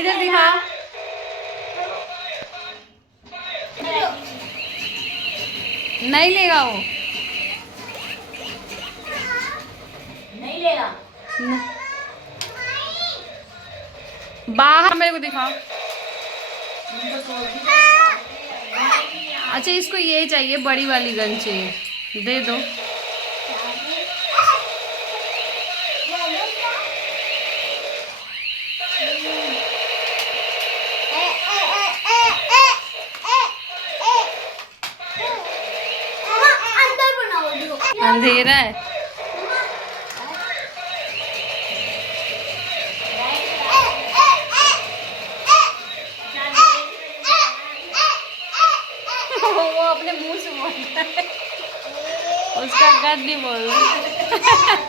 इधर दिखाओ। नहीं लेगा वो, नहीं लेगा। बाहर मेरे को दिखाओ। अच्छा इसको ये चाहिए, बड़ी वाली गन चाहिए, दे दो। अंधेरा है। वो अपने मुंह से बोलता है, उसका गद नहीं बोल रहा।